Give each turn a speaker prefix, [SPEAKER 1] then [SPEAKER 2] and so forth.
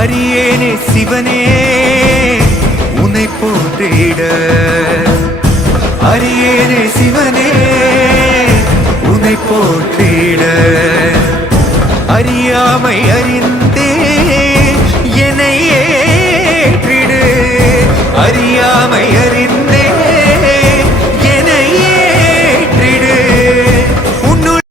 [SPEAKER 1] அரியேனே சிவனே உனை போற்றிட. அரியேனே சிவனே உனை போற்றிட. அறியாமை அறிந்தே